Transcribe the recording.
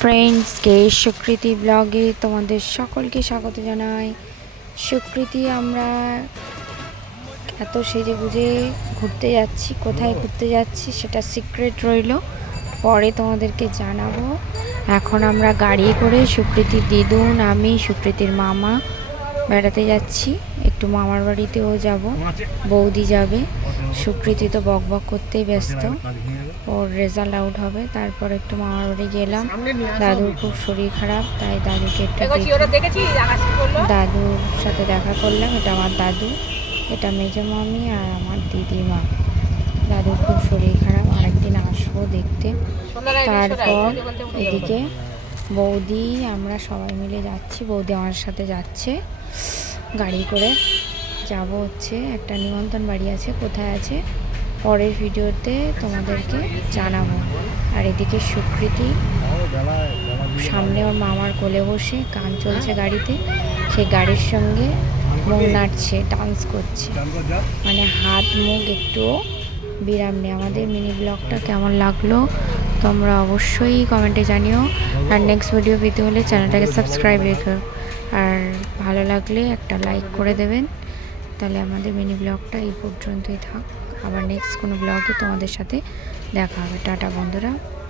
ফ্রেন্ডসকে সুকৃতি ব্লগে তোমাদের সকলকে স্বাগত জানাই। সুকৃতি, আমরা এত সেজে গুজে ঘুরতে যাচ্ছি, কোথায় ঘুরতে যাচ্ছি সেটা সিক্রেট রইল। পরে তোমাদেরকে জানাব। এখন আমরা গাড়ি করে সুকৃতির দিদুন, আমি, সুকৃতির মামা বেড়াতে যাচ্ছি। একটু মামার বাড়িতেও যাব। বৌদি যাবে। সুকৃতি তো বক বক করতেই ব্যস্ত। ওর রেজাল্ট আউট হবে। তারপর একটু মামার বাড়ি গেলাম। দাদুর খুব শরীর খারাপ তাই দাদুকে একটু দাদুর সাথে দেখা করলাম। এটা আমার দাদু। এটা মেজো মামি আর আমার দিদিমা দাদুর খুব শরীর খারাপ। আরেকদিন আসব দেখতে। তারপর এদিকে বৌদি আমরা সবাই মিলে যাচ্ছি। বৌদি আমার সাথে যাচ্ছে। গাড়ি করে যাব হচ্ছে। একটা নিমন্ত্রণ বাড়ি আছে, কোথায় আছে? পরের ভিডিওতে তোমাদেরকে জানাব। আর এদিকে সুকৃতি সামনে ওর মামার কোলে বসে গান চলছে গাড়িতে। সে গাড়ির সঙ্গে মুখ নাড়ছে ডান্স করছে। মানে হাত, মুখ একটুও বিরাম নেই। আমাদের মিনি ব্লগটা কেমন লাগল তোমরা অবশ্যই কমেন্টে জানিও। আর নেক্সট ভিডিও পেতে হলে চ্যানেলটাকে সাবস্ক্রাইব রেখো। আর ভালো লাগলে একটা লাইক করে দেবেন। তাহলে আমাদের মিনি ব্লগটা এই পর্যন্তই থাক। আবার নেক্সট কোনো ব্লগে তোমাদের সাথে দেখা হবে। টাটা বন্ধুরা।